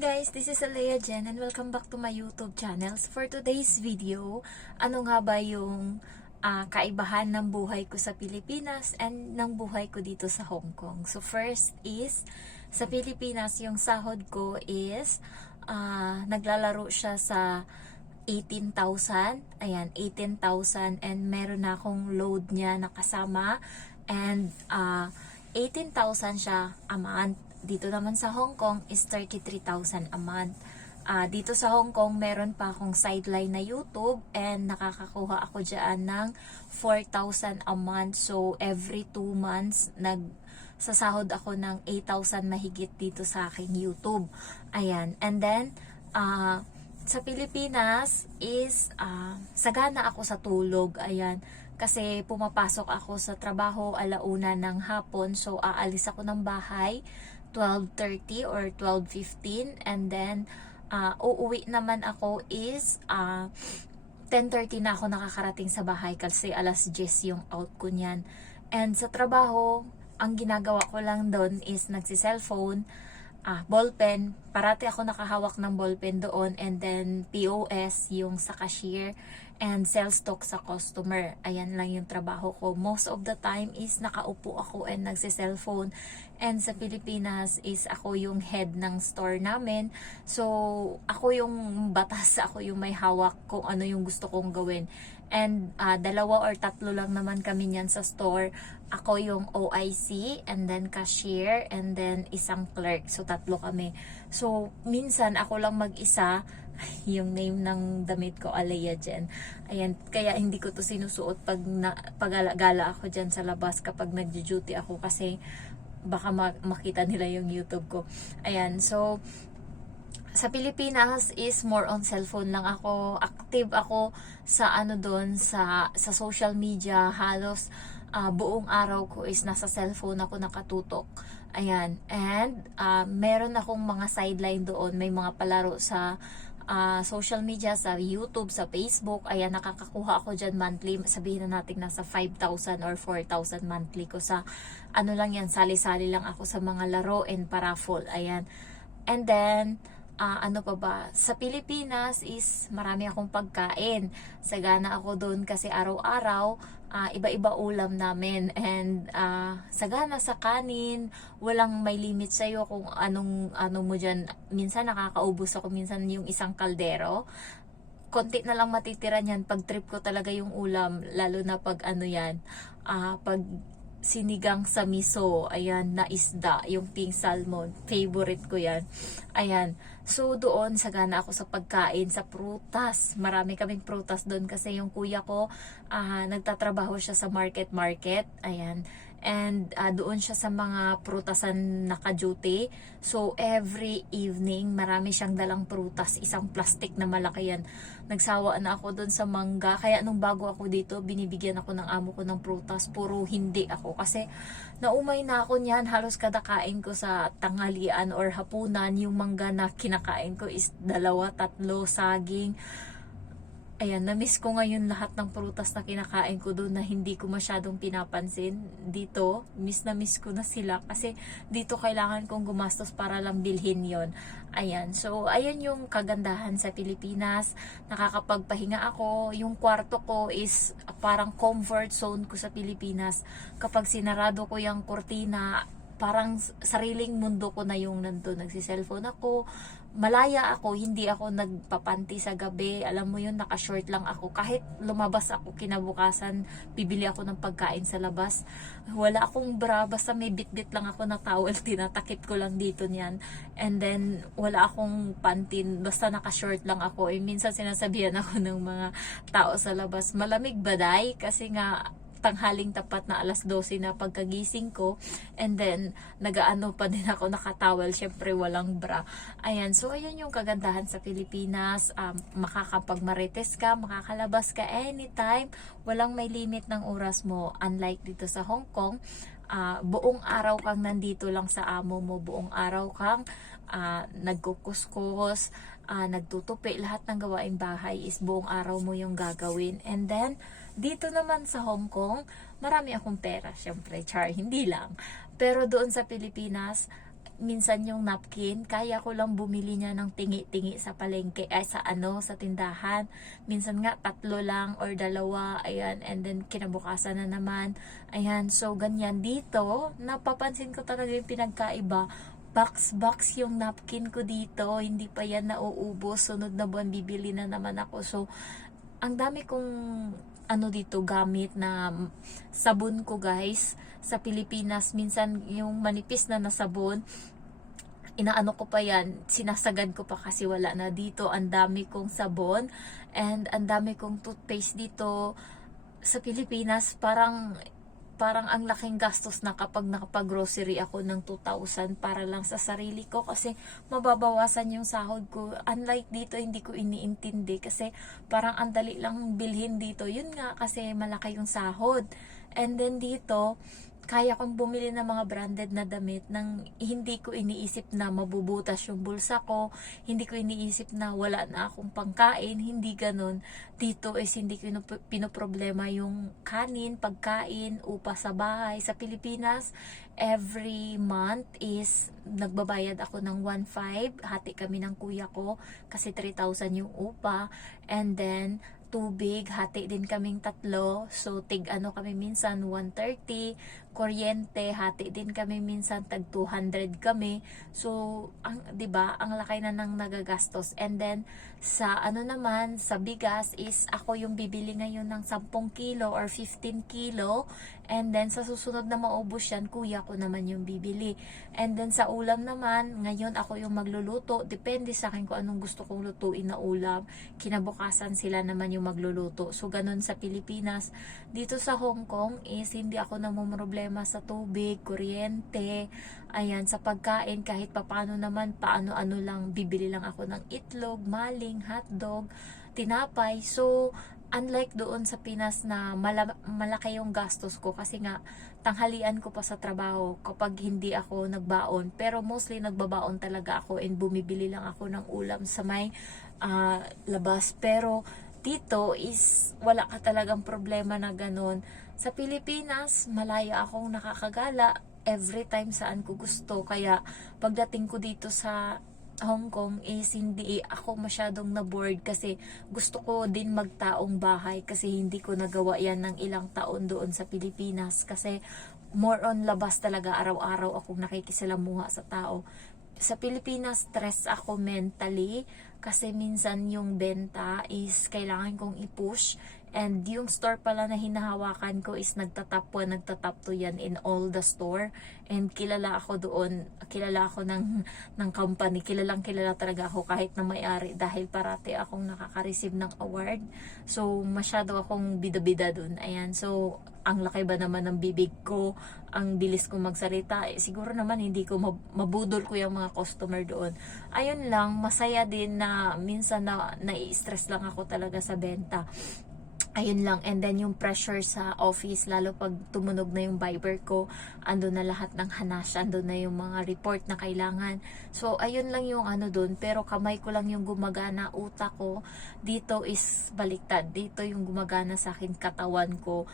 Guys, this is Alea Jen and welcome back to my YouTube channel. For today's video, ano nga ba yung kaibahan ng buhay ko sa Pilipinas and ng buhay ko dito sa Hong Kong. So first is, sa Pilipinas yung sahod ko is naglalaro siya sa 18,000. Ayan, 18,000 and meron na akong load niya na kasama and 18,000 siya a month. Dito naman sa Hong Kong is 33,000 a month. Dito sa Hong Kong, meron pa akong sideline na YouTube and nakakakuha ako dyan ng 4,000 a month. So, every 2 months, nagsasahod ako ng 8,000 mahigit dito sa aking YouTube. Ayan. And then, sa Pilipinas is sagana ako sa tulog. Ayan. Kasi pumapasok ako sa trabaho alauna ng hapon. So, aalis ako ng bahay 12:30 or 12:15 and then uuwi naman ako is 10:30 na ako nakakarating sa bahay kasi alas 10 yung out ko niyan. And sa trabaho, ang ginagawa ko lang doon is nagsi-cellphone, ballpen, parati ako nakahawak ng ballpen doon, and then POS yung sa cashier and sales talk sa customer. Ayan lang yung trabaho ko. Most of the time is nakaupo ako and nagsi-cellphone. And sa Pilipinas is ako yung head ng store namin. So, ako yung batas, ako yung may hawak kung ano yung gusto kong gawin. And 2 or 3 lang naman kami niyan sa store. Ako yung OIC and then cashier and then isang clerk. So 3 kami. So minsan ako lang mag-isa. Yung name ng damit ko, Alea Jen. Ayan, kaya hindi ko to sinusuot pag gala ako dyan sa labas kapag nag-duty ako kasi baka makita nila yung YouTube ko. Ayan, so sa Pilipinas is more on cellphone lang ako. Active ako sa doon sa social media. Halos buong araw ko is nasa cellphone ako nakatutok. Ayan. And meron akong mga sideline doon. May mga palaro sa social media, sa YouTube, sa Facebook. Ayan, nakakakuha ako dyan monthly. Sabihin na natin nasa 5,000 or 4,000 monthly ko sa lang yan, sali-sali lang ako sa mga laro and paraffol. Ayan. And then ano pa ba? Sa Pilipinas is marami akong pagkain. Sagana ako doon kasi araw-araw iba-iba ulam namin and sagana sa kanin, walang may limit sa'yo kung ano mo dyan. Minsan nakakaubos ako, minsan yung isang kaldero. Konti na lang matitira niyan pag trip ko talaga yung ulam, lalo na pag yan, pag sinigang sa miso, ayan, na isda, yung pink salmon, favorite ko yan. Ayan, so doon sagana ako sa pagkain, sa prutas, marami kaming prutas doon kasi yung kuya ko nagtatrabaho siya sa market, ayan, and doon siya sa mga prutasan naka-duty. So every evening marami siyang dalang prutas, isang plastic na malaki yan. Nagsawa na ako doon sa mangga, kaya nung bago ako dito binibigyan ako ng amo ko ng prutas, puro hindi ako kasi naumay na ako niyan. Halos kada kain ko sa tanghalian or hapunan, yung mangga na kinakain ko is 2, 3 saging. Ayan, na-miss ko ngayon lahat ng prutas na kinakain ko doon na hindi ko masyadong pinapansin. Dito, na miss ko na sila kasi dito kailangan kong gumastos para lang bilhin yon. Ayan, so ayan yung kagandahan sa Pilipinas. Nakakapagpahinga ako. Yung kwarto ko is parang comfort zone ko sa Pilipinas. Kapag sinarado ko yung kurtina, parang sariling mundo ko na yung nandun. Nagsi-cellphone ako, malaya ako, hindi ako nagpapanti sa gabi. Alam mo yun, naka-short lang ako. Kahit lumabas ako kinabukasan, bibili ako ng pagkain sa labas. Wala akong bra, basta may bit-bit lang ako na towel, tinatakip ko lang dito niyan. And then, wala akong pantin, basta naka-short lang ako. Minsan sinasabihan ako ng mga tao sa labas, malamig ba day? Kasi nga, tanghaling tapat na alas 12 na pagkagising ko, and then nagaano pa din ako, nakatawel, syempre walang bra. Ayan, so ayan yung kagandahan sa Pilipinas. Makakapagmarites ka, makakalabas ka anytime, walang may limit ng oras mo, unlike dito sa Hong Kong. Buong araw kang nandito lang sa amo mo, buong araw kang nagkukuskus, nagtutupi, lahat ng gawaing bahay is buong araw mo yung gagawin. And then dito naman sa Hong Kong, marami akong pera, syempre, char, hindi lang. Pero doon sa Pilipinas, minsan yung napkin, kaya ko lang bumili niya ng tingi-tingi sa palengke, ay sa sa tindahan. Minsan nga 3 lang or 2, ayan, and then kinabukasan na naman. Ayan, so ganyan dito, napapansin ko talaga yung pinagkaiba. Box yung napkin ko dito, hindi pa yan nauubos. Sunod na buwan bibili na naman ako. So ang dami kong dito gamit na sabon ko, guys. Sa Pilipinas minsan yung manipis na sabon, inaano ko pa yan, sinasagad ko pa kasi wala na. Dito ang dami kong sabon and ang dami kong toothpaste dito. Sa Pilipinas parang ang laking gastos na kapag nakapag-grocery ako ng 2,000 para lang sa sarili ko, kasi mababawasan yung sahod ko. Unlike dito, hindi ko iniintindi kasi parang ang dali lang bilhin dito. Yun nga, kasi malaki yung sahod. And then dito, kaya kong bumili ng mga branded na damit nang hindi ko iniisip na mabubutas yung bulsa ko, hindi ko iniisip na wala na akong pangkain, hindi ganun. Dito is hindi ko pinoproblema yung kanin, pagkain, upa sa bahay. Sa Pilipinas, every month is nagbabayad ako ng 1,500, hati kami ng kuya ko kasi 3,000 yung upa, and then tubig, hati din kaming 3. So, kami minsan 130. Kuryente, hati din kami minsan tag 200 kami. So, 'di ba? Ang laki na ng nagagastos. And then sa naman, sa bigas is ako yung bibili ngayon ng 10 kilo or 15 kilo. And then sa susunod na maubos yan, kuya ko naman yung bibili. And then sa ulam naman, ngayon ako yung magluluto. Depende sa akin kung anong gusto kong lutuin na ulam. Kinabukasan sila naman yung magluluto. So, ganun sa Pilipinas. Dito sa Hong Kong is hindi ako namumroblema sa tubig, kuryente, ayan, sa pagkain, kahit paano naman, paano-ano lang, bibili lang ako ng itlog, maling, hotdog, tinapay. So, unlike doon sa Pinas na malaki yung gastos ko kasi nga tanghalian ko pa sa trabaho kapag hindi ako nagbaon. Pero mostly nagbabaon talaga ako and bumibili lang ako ng ulam sa may labas. Pero dito is wala ka talagang problema na ganun. Sa Pilipinas, malaya akong nakakagala every time saan ko gusto. Kaya pagdating ko dito sa Hong Kong is hindi ako masyadong na-bored kasi gusto ko din magtaong bahay kasi hindi ko nagawa yan ng ilang taon doon sa Pilipinas kasi more on labas talaga, araw-araw akong nakikisalamuha sa tao. Sa Pilipinas, stress ako mentally kasi minsan yung benta is kailangan kong i-push. And yung store pala na hinahawakan ko is nagtatap 1, nagtatap 2 yan in all the store. And kilala ako doon, kilala ako ng company, kilala talaga ako kahit na may-ari dahil parati akong nakaka-receive ng award. So, masyado akong bida-bida doon. Ayan, so, ang laki ba naman ng bibig ko, ang bilis kong magsalita, siguro naman hindi ko mabudol ko yung mga customer doon. Ayun lang, masaya din na minsan nai-stress lang ako talaga sa benta. Ayun lang. And then yung pressure sa office, lalo pag tumunog na yung Viber ko, ando na lahat ng hanas, ando na yung mga report na kailangan. So, ayun lang yung doon. Pero kamay ko lang yung gumagana, utak ko. Dito is baliktad. Dito yung gumagana sa akin, katawan ko.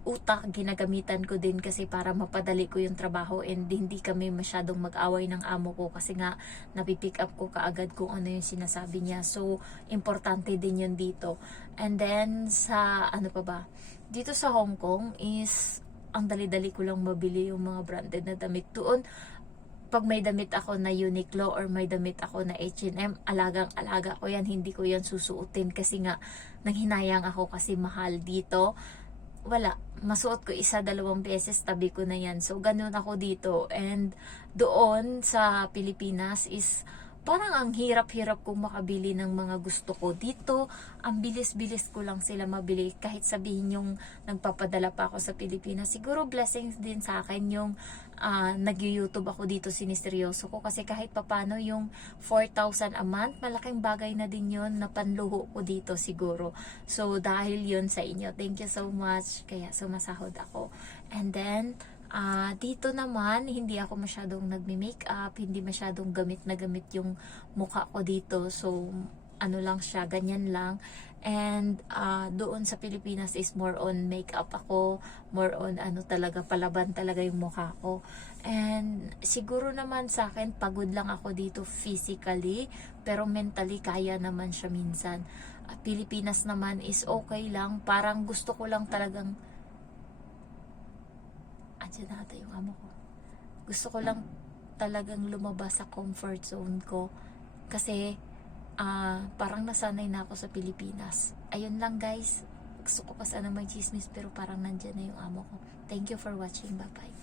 Utak, ginagamitan ko din kasi para mapadali ko yung trabaho and hindi kami masyadong mag-away ng amo ko kasi nga napipick up ko kaagad kung ano yung sinasabi niya. So, importante din yun dito. And then, sa dito sa Hong Kong is ang dali-dali ko lang mabili yung mga branded na damit. Doon, pag may damit ako na Uniqlo or may damit ako na H&M, alagang-alaga ko yan, hindi ko yan susuotin kasi nga nanghinayang ako kasi mahal dito. Wala, masuot ko 1-2 beses, tabi ko na yan. So, ganun ako dito. And doon sa Pilipinas is parang ang hirap-hirap kong makabili ng mga gusto ko. Dito, ang bilis-bilis ko lang sila mabili. Kahit sabihin yung nagpapadala pa ako sa Pilipinas. Siguro blessings din sa akin yung nag-YouTube ako dito, siniseryoso ko. Kasi kahit papano yung 4,000 a month, malaking bagay na din yun na panluho ko dito siguro. So, dahil yun sa inyo, thank you so much. Kaya sumasahod ako. And then, dito naman, hindi ako masyadong nagme-makeup, hindi masyadong gamit na gamit yung mukha ko dito. So, ano lang siya, ganyan lang. And doon sa Pilipinas is more on makeup ako, more on ano talaga, palaban talaga yung mukha ko. And siguro naman sa akin, pagod lang ako dito physically, pero mentally kaya naman siya minsan. Pilipinas naman is okay lang, parang gusto ko lang talagang, andyan na ata yung amo ko. Gusto ko lang talagang lumabas sa comfort zone ko. Kasi parang nasanay na ako sa Pilipinas. Ayun lang guys. Gusto ko pa sana may chismis pero parang nandyan na yung amo ko. Thank you for watching. Bye bye.